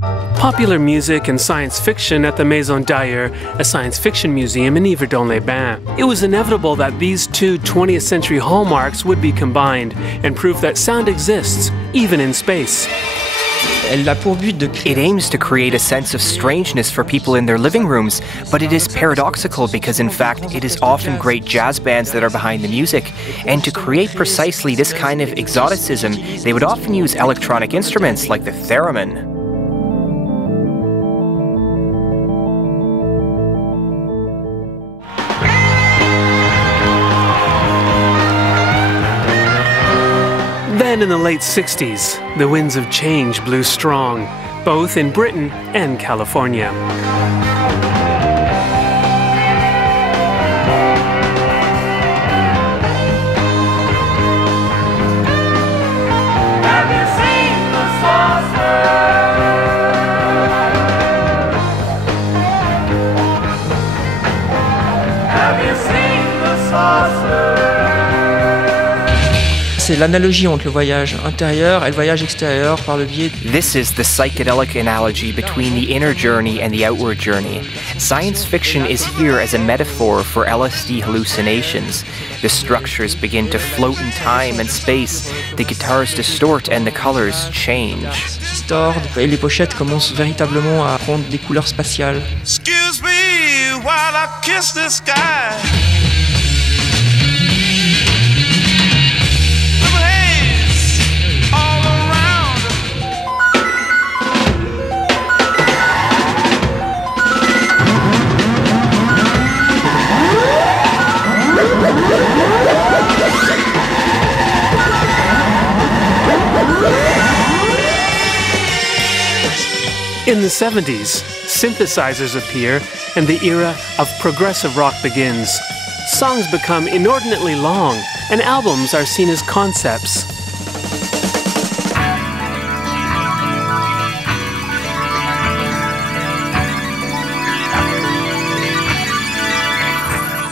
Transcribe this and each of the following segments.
Popular music and science fiction at the Maison, a science fiction museum in Yverdon-les-Bains. It was inevitable that these two 20th century hallmarks would be combined and prove that sound exists, even in space. It aims to create a sense of strangeness for people in their living rooms, but it is paradoxical because in fact it is often great jazz bands that are behind the music, and to create precisely this kind of exoticism, they would often use electronic instruments like the theremin. Then in the late 60s, the winds of change blew strong, both in Britain and California. Have you seen the saucer? Have you seen the saucer? C'est l'analogie entre le voyage intérieur et le voyage extérieur par le biais. This is the psychedelic analogy between the inner journey and the outward journey. Science fiction is here as a metaphor for LSD hallucinations. The structures begin to float in time and space, the guitars distort and the colors change. Et les pochettes commencent véritablement à prendre des couleurs spatiales. Excuse me while I kiss the sky. In the 70s, synthesizers appear and the era of progressive rock begins. Songs become inordinately long and albums are seen as concepts.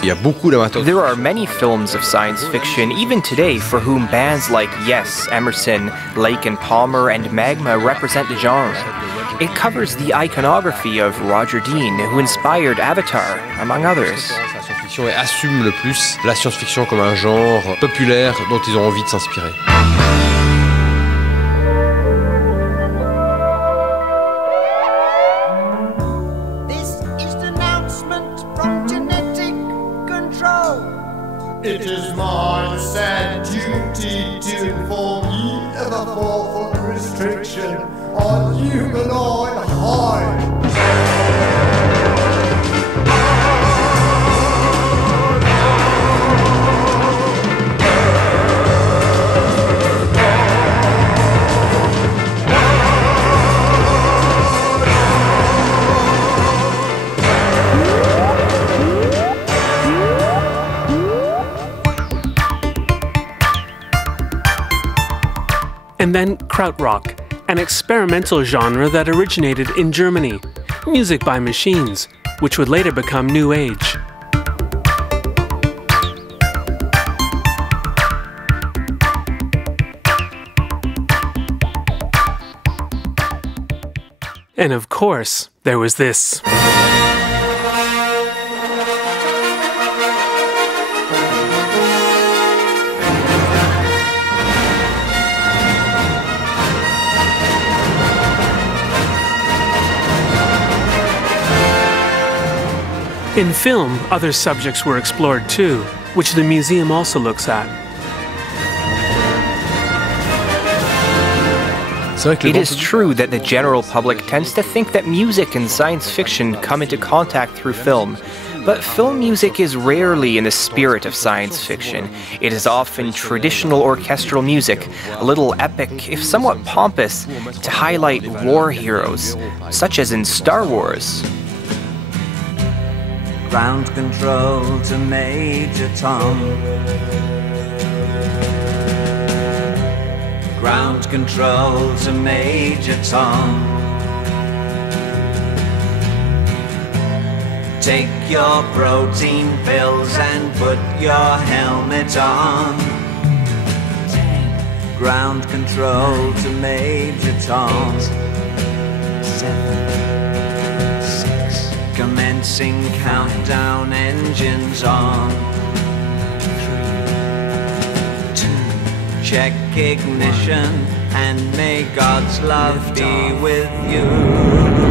There are many films of science fiction, even today, for whom bands like Yes, Emerson, Lake and Palmer, and Magma represent the genre. It covers the iconography of Roger Dean, who inspired Avatar, among others. Et assume le plus la science-fiction comme un genre populaire dont ils ont envie de s'inspirer. It is my sad duty to inform ye of a 4-foot restriction on humanoid height. And then krautrock, an experimental genre that originated in Germany, music by machines, which would later become New Age. And of course, there was this. In film, other subjects were explored too, which the museum also looks at. It is true that the general public tends to think that music and science fiction come into contact through film, but film music is rarely in the spirit of science fiction. It is often traditional orchestral music, a little epic, if somewhat pompous, to highlight war heroes, such as in Star Wars. Ground control to Major Tom. Ground control to Major Tom. Take your protein pills and put your helmet on. Ground control to Major Tom. Commencing countdown, engines on. 3, 2, check ignition, and may God's love be with you.